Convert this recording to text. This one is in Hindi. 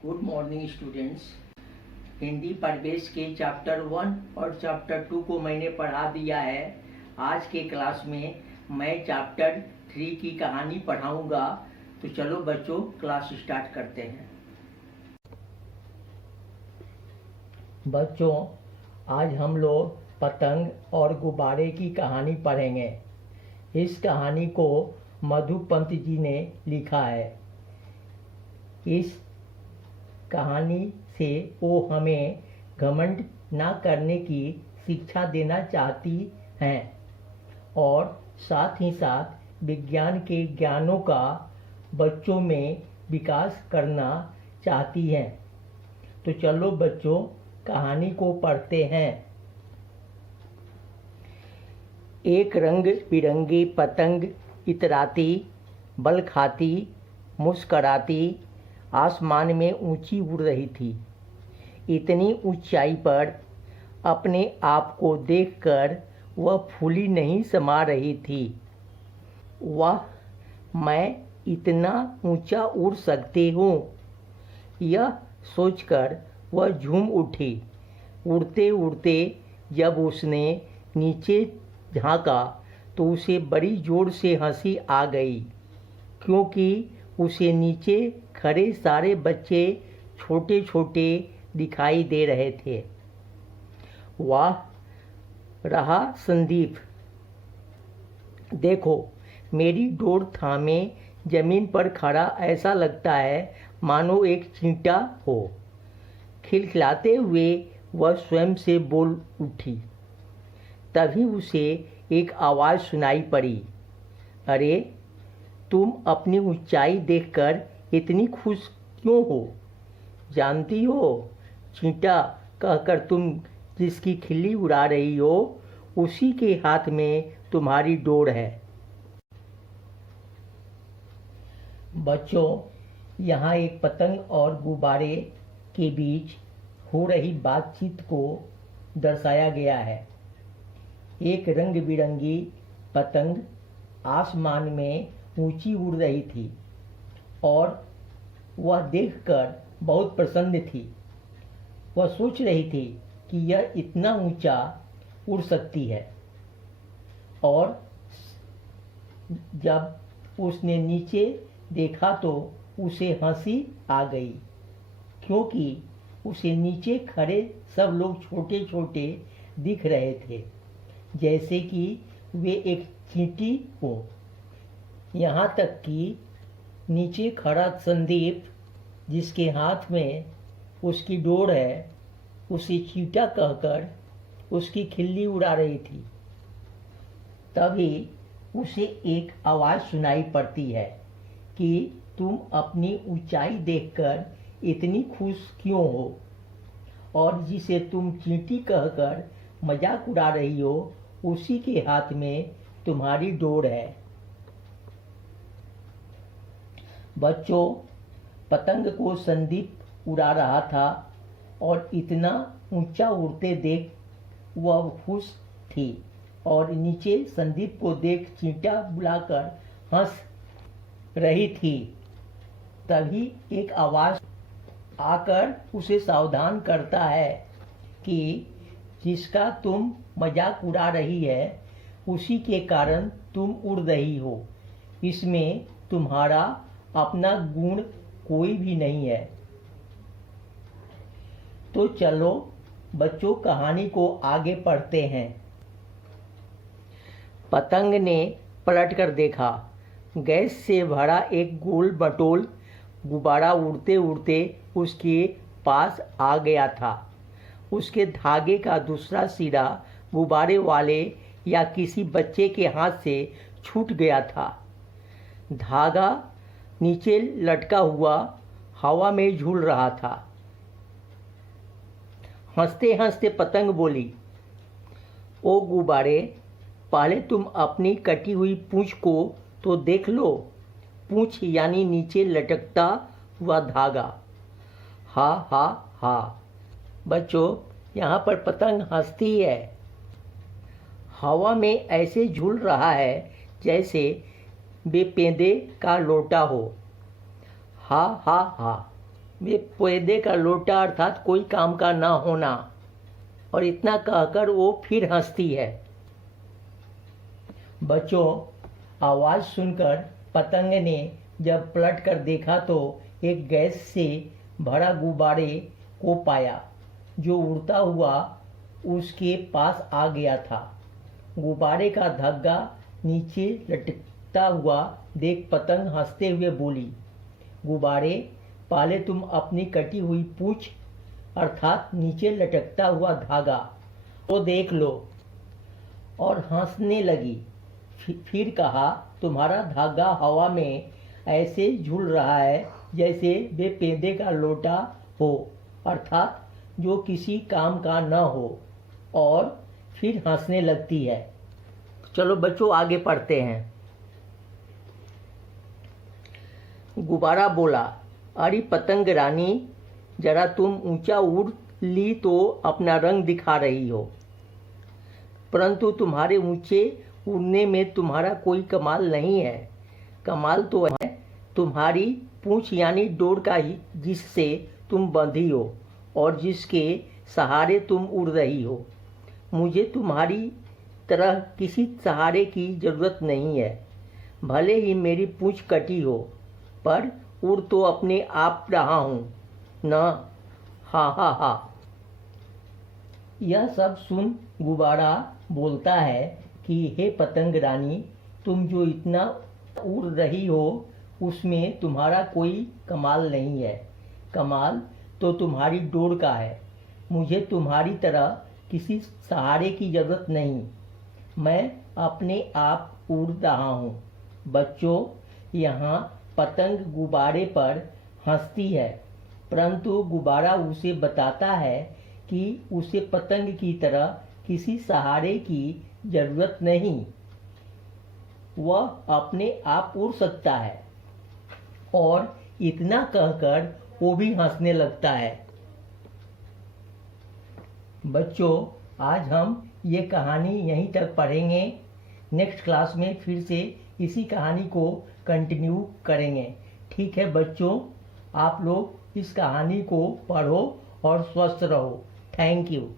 Good morning students. हिंदी परिवेश के चैप्टर 1 और चैप्टर 2 को मैंने पढ़ा दिया है। आज के क्लास में मैं चैप्टर 3 की कहानी पढ़ाऊंगा। तो चलो बच्चों क्लास स्टार्ट करते हैं। बच्चों, आज हम लोग पतंग और गुब्बारे की कहानी पढ़ेंगे। इस कहानी को मधुपंत जी ने लिखा है। इस कहानी से वो हमें घमंड ना करने की शिक्षा देना चाहती हैं और साथ ही साथ विज्ञान के ज्ञानों का बच्चों में विकास करना चाहती हैं। तो चलो बच्चों कहानी को पढ़ते हैं। एक रंग बिरंगी पतंग इतराती, बल खाती, मुस्कराती आसमान में ऊंची उड़ रही थी। इतनी ऊंचाई पर अपने आप को देखकर वह फूली नहीं समा रही थी। वाह, मैं इतना ऊंचा उड़ सकती हूँ, यह सोचकर वह झूम उठी। उड़ते उड़ते जब उसने नीचे झांका तो उसे बड़ी जोर से हंसी आ गई, क्योंकि उसे नीचे खड़े सारे बच्चे छोटे छोटे दिखाई दे रहे थे। वाह रहा संदीप, देखो मेरी डोर थामे जमीन पर खड़ा ऐसा लगता है मानो एक चींटा हो। खिलखिलाते हुए वह स्वयं से बोल उठी। तभी उसे एक आवाज़ सुनाई पड़ी, अरे तुम अपनी ऊंचाई देखकर इतनी खुश क्यों हो? जानती हो, चींटा कहकर तुम जिसकी खिल्ली उड़ा रही हो उसी के हाथ में तुम्हारी डोर है। बच्चों, यहाँ एक पतंग और गुब्बारे के बीच हो रही बातचीत को दर्शाया गया है। एक रंग बिरंगी पतंग आसमान में ऊंची उड़ रही थी और वह देखकर बहुत प्रसन्न थी। वह सोच रही थी कि यह इतना ऊंचा उड़ सकती है, और जब उसने नीचे देखा तो उसे हंसी आ गई, क्योंकि उसे नीचे खड़े सब लोग छोटे छोटे दिख रहे थे, जैसे कि वे एक चींटी हो। यहाँ तक कि नीचे खड़ा संदीप, जिसके हाथ में उसकी डोर है, उसे चींटा कहकर उसकी खिल्ली उड़ा रही थी। तभी उसे एक आवाज़ सुनाई पड़ती है कि तुम अपनी ऊंचाई देखकर इतनी खुश क्यों हो, और जिसे तुम चींटी कहकर मजाक उड़ा रही हो उसी के हाथ में तुम्हारी डोर है। बच्चों, पतंग को संदीप उड़ा रहा था और इतना ऊंचा उड़ते देख वह खुश थी, और नीचे संदीप को देख चींटा बुलाकर हंस रही थी। तभी एक आवाज़ आकर उसे सावधान करता है कि जिसका तुम मजाक उड़ा रही है उसी के कारण तुम उड़ रही हो, इसमें तुम्हारा अपना गुण कोई भी नहीं है। तो चलो बच्चों कहानी को आगे पढ़ते हैं। पतंग ने पलटकर देखा। गैस से भरा एक गोल मटोल गुब्बारा उड़ते उड़ते उसके पास आ गया था। उसके धागे का दूसरा सिरा गुब्बारे वाले या किसी बच्चे के हाथ से छूट गया था। धागा नीचे लटका हुआ हवा में झूल रहा था। हंसते हंसते पतंग बोली, ओ गुब्बारे, पहले तुम अपनी कटी हुई पूंछ को तो देख लो। पूंछ यानी नीचे लटकता हुआ धागा। हा हा हा। बच्चों, यहाँ पर पतंग हंसती है। हवा में ऐसे झूल रहा है जैसे बेपेंदे का लोटा हो। हा हा हा। वे पैदे का लोटा अर्थात कोई काम का ना होना। और इतना कहकर वो फिर हंसती है। बच्चों, आवाज़ सुनकर पतंग ने जब पलट कर देखा तो एक गैस से भरा गुब्बारे को पाया जो उड़ता हुआ उसके पास आ गया था। गुब्बारे का धागा नीचे लटकता हुआ देख पतंग हंसते हुए बोली, गुब्बारे, पहले तुम अपनी कटी हुई पूंछ अर्थात नीचे लटकता हुआ धागा वो देख लो। और हंसने लगी। फिर कहा, तुम्हारा धागा हवा में ऐसे झूल रहा है जैसे वे पेंदे का लोटा हो अर्थात जो किसी काम का न हो। और फिर हंसने लगती है। चलो बच्चों, आगे पढ़ते हैं। गुब्बारा बोला, अरे पतंग रानी, जरा तुम ऊंचा उड़ ली तो अपना रंग दिखा रही हो, परंतु तुम्हारे ऊंचे उड़ने में तुम्हारा कोई कमाल नहीं है। कमाल तो है तुम्हारी पूंछ यानी डोर का ही, जिससे तुम बंधी हो और जिसके सहारे तुम उड़ रही हो। मुझे तुम्हारी तरह किसी सहारे की ज़रूरत नहीं है। भले ही मेरी पूंछ कटी हो, पर उड़ तो अपने आप रहा हूँ न। हा हा हा। यह सब सुन गुब्बारा बोलता है कि हे पतंग रानी, तुम जो इतना उड़ रही हो उसमें तुम्हारा कोई कमाल नहीं है। कमाल तो तुम्हारी डोर का है। मुझे तुम्हारी तरह किसी सहारे की ज़रूरत नहीं। मैं अपने आप उड़ रहा हूँ। बच्चों, यहाँ पतंग गुब्बारे पर हंसती है, परंतु गुब्बारा उसे बताता है कि उसे पतंग की तरह किसी सहारे की ज़रूरत नहीं। वह अपने आप उड़ सकता है। और इतना कहकर वो भी हंसने लगता है। बच्चों, आज हम ये कहानी यहीं तक पढ़ेंगे। नेक्स्ट क्लास में फिर से इसी कहानी को कंटिन्यू करेंगे। ठीक है बच्चों, आप लोग इस कहानी को पढ़ो और स्वस्थ रहो। Thank you.